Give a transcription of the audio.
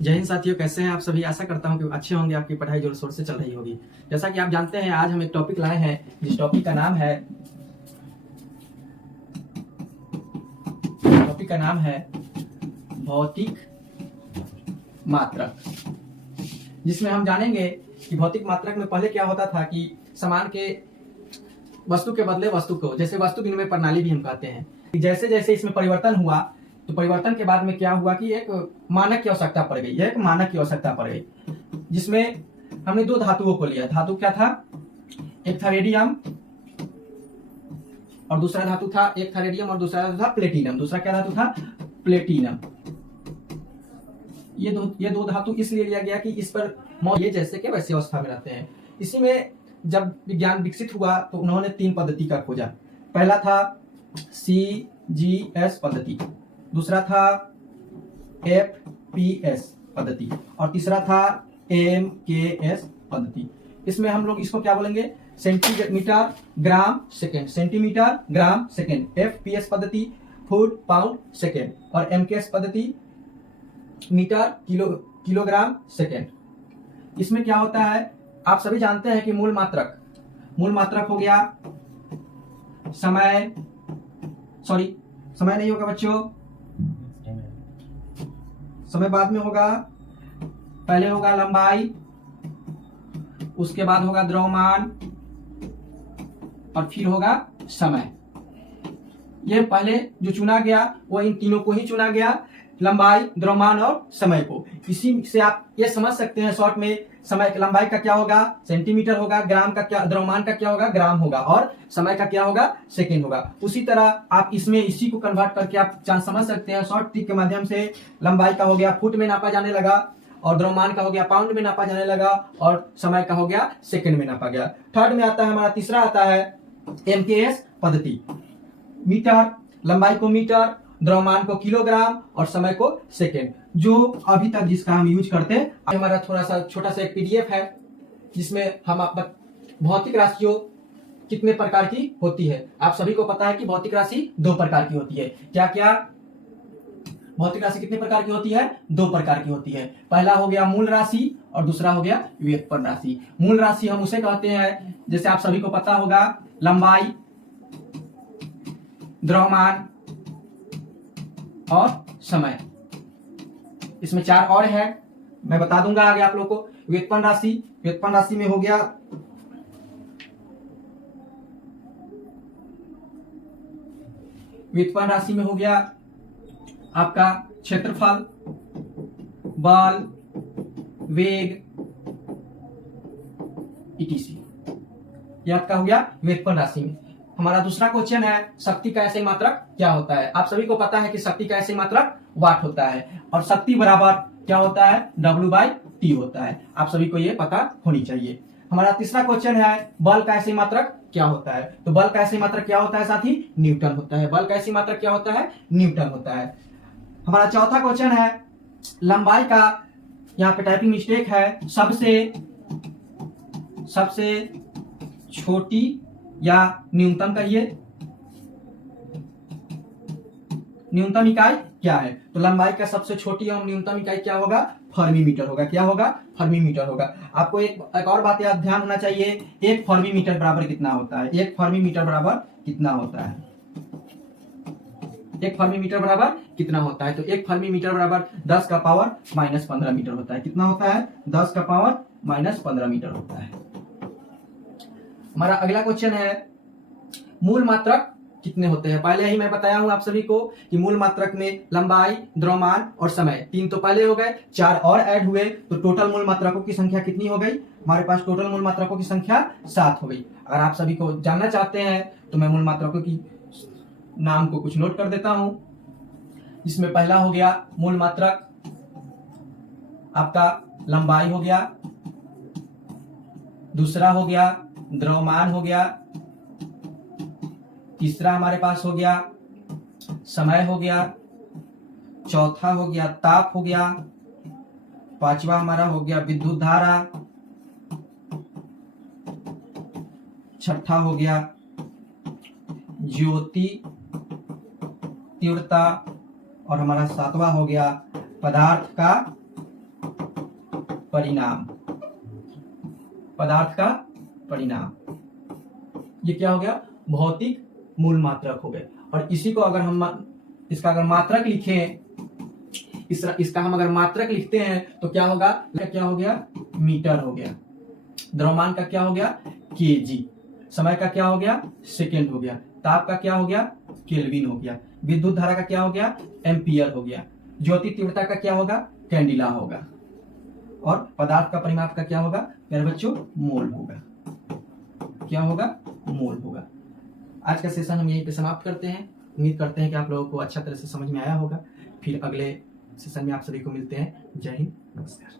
जय हिंद साथियों, कैसे हैं आप सभी। आशा करता हूं कि अच्छे होंगे। आपकी पढ़ाई जोर शोर से चल रही होगी। जैसा कि आप जानते हैं, आज हम एक टॉपिक लाए हैं जिस टॉपिक का नाम है भौतिक मात्रक, जिसमें हम जानेंगे कि भौतिक मात्रक में पहले क्या होता था कि सामान के वस्तु के बदले वस्तु को, जैसे वस्तु विनिमय प्रणाली भी हम कहते हैं, जैसे जैसे इसमें परिवर्तन हुआ तो परिवर्तन के बाद में क्या हुआ कि एक मानक की आवश्यकता पड़ गई। एक मानक की आवश्यकता पड़ गई जिसमें हमने दो धातुओं को लिया। धातु क्या था? एक था रेडियम और दूसरा धातु था, एक था रेडियम और दूसरा धातु था प्लेटिनम। दूसरा क्या धातु था? प्लेटिनम। ये दो धातु इसलिए लिया गया कि इस पर ये जैसे के वैसे अवस्था में रहते हैं। इसी में जब विज्ञान विकसित हुआ तो उन्होंने 3 पद्धति का खोजा। पहला था CGS पद्धति, दूसरा था FPS पद्धति और तीसरा था MKS पद्धति। इसमें हम लोग इसको क्या बोलेंगे? Centimetre gram second, centimetre gram second. FPS पद्धति फुट पाउंड सेकेंड और MKS पद्धति मीटर किलोग्राम सेकेंड। इसमें क्या होता है, आप सभी जानते हैं कि मूल मात्रक हो गया समय नहीं होगा बच्चों, समय बाद में होगा। पहले होगा लंबाई, उसके बाद होगा द्रव्यमान और फिर होगा समय। ये पहले जो चुना गया वो इन तीनों को ही चुना गया, लंबाई, द्रव्यमान और समय को। इसी से आप ये समझ सकते हैं शॉर्ट में, समय लंबाई का क्या होगा? सेंटीमीटर होगा, ग्राम का क्या, द्रव्यमान का क्या होगा? ग्राम होगा और समय का क्या होगा? सेकेंड होगा। उसी तरह आप इसमें इसी को कन्वर्ट करके आप समझ सकते हैं शॉर्ट ट्रिक के माध्यम से। लंबाई का हो गया फुट में नापा जाने लगा और द्रव्यमान का हो गया पाउंड में नापा जाने लगा और समय का हो गया सेकेंड में नापा गया। थर्ड में आता है हमारा, तीसरा आता है MKS पद्धति। मीटर, लंबाई को मीटर, द्रव्यमान को किलोग्राम और समय को सेकेंड, जो अभी तक जिसका हम यूज करते हैं। हमारा थोड़ा सा छोटा सा एक PDF है जिसमें हम भौतिक राशियों कितने प्रकार की होती है। आप सभी को पता है कि भौतिक राशि 2 प्रकार की होती है। क्या क्या? भौतिक राशि कितने प्रकार की होती है? 2 प्रकार की होती है। पहला हो गया मूल राशि और दूसरा हो गया व्युत्पन्न राशि। मूल राशि हम उसे कहते हैं, जैसे आप सभी को पता होगा, लंबाई, द्रव्यमान और समय। इसमें 4 और है, मैं बता दूंगा आगे आप लोगों को। व्युत्पन्न राशि में हो गया आपका क्षेत्रफल, बल, वेग, etc। यह आपका हो गया व्युत्पन्न राशि में। हमारा दूसरा क्वेश्चन है, शक्ति का ऐसे मात्रक क्या होता है? आप सभी को पता है कि शक्ति का ऐसे मात्रक वाट होता है और शक्ति बराबर क्या होता है? W/T होता है। आप सभी को ये पता होनी चाहिए। हमारा तीसरा क्वेश्चन है, बल का ऐसे मात्रक क्या होता है? तो बल का ऐसे मात्रक क्या होता है साथी? न्यूटन होता है। बल का ऐसे मात्रक क्या होता है? न्यूटन होता है। हमारा चौथा क्वेश्चन है, लंबाई का, यहाँ पे टाइपिंग मिस्टेक है, सबसे छोटी या न्यूनतम कहिए, न्यूनतम इकाई क्या है? तो लंबाई का सबसे छोटी और न्यूनतम इकाई क्या होगा? फर्मी मीटर होगा। क्या होगा? फर्मी मीटर होगा। आपको एक और बात याद ध्यान होना चाहिए, 1 फर्मी मीटर बराबर कितना होता है? 1 फर्मी मीटर बराबर कितना होता है? 1 फर्मी मीटर बराबर कितना होता है? तो 1 फर्मी मीटर बराबर 10 का पावर -15 मीटर होता है। कितना होता है? 10 का पावर -15 मीटर होता है। हमारा अगला क्वेश्चन है, मूल मात्रक कितने होते हैं? पहले ही मैं बताया हूं आप सभी को कि मूल मात्रक में लंबाई, द्रव्यमान और समय, 3 तो पहले हो गए, 4 और ऐड हुए तो टोटल मूल मात्रकों की संख्या कितनी हो गई? हमारे पास टोटल मूल मात्रकों की संख्या 7 हो गई। अगर आप सभी को जानना चाहते हैं तो मैं मूल मात्रकों की नाम को कुछ नोट कर देता हूं। इसमें पहला हो गया मूल मात्रक आपका लंबाई हो गया, दूसरा हो गया द्रव्यमान हो गया, तीसरा हमारे पास हो गया समय हो गया, चौथा हो गया ताप हो गया, पांचवा हमारा हो गया विद्युत धारा, छठा हो गया ज्योति तीव्रता और हमारा 7वां हो गया पदार्थ का परिणाम, पदार्थ का परिणाम, ये क्या हो गया, भौतिक मूल मात्रक हो गए। और इसी को अगर हम इसका अगर मात्रक लिखें, इसका हम अगर मात्रक लिखते हैं तो क्या होगा, क्या हो गया, मीटर हो गया। द्रव्यमान का क्या हो गया, केजी। समय का क्या हो गया, सेकेंड हो गया। ताप का क्या हो गया, केल्विन हो गया। विद्युत धारा का क्या हो गया, एम्पियर हो गया। ज्योति तीव्रता का क्या होगा, कैंडिला होगा। और पदार्थ का परिमाप का क्या होगा मेरे बच्चों, मोल होगा। क्या होगा, मोल होगा। आज का सेशन हम यहीं पे समाप्त करते हैं। उम्मीद करते हैं कि आप लोगों को अच्छा तरह से समझ में आया होगा। फिर अगले सेशन में आप सभी को मिलते हैं। जय हिंद, नमस्कार।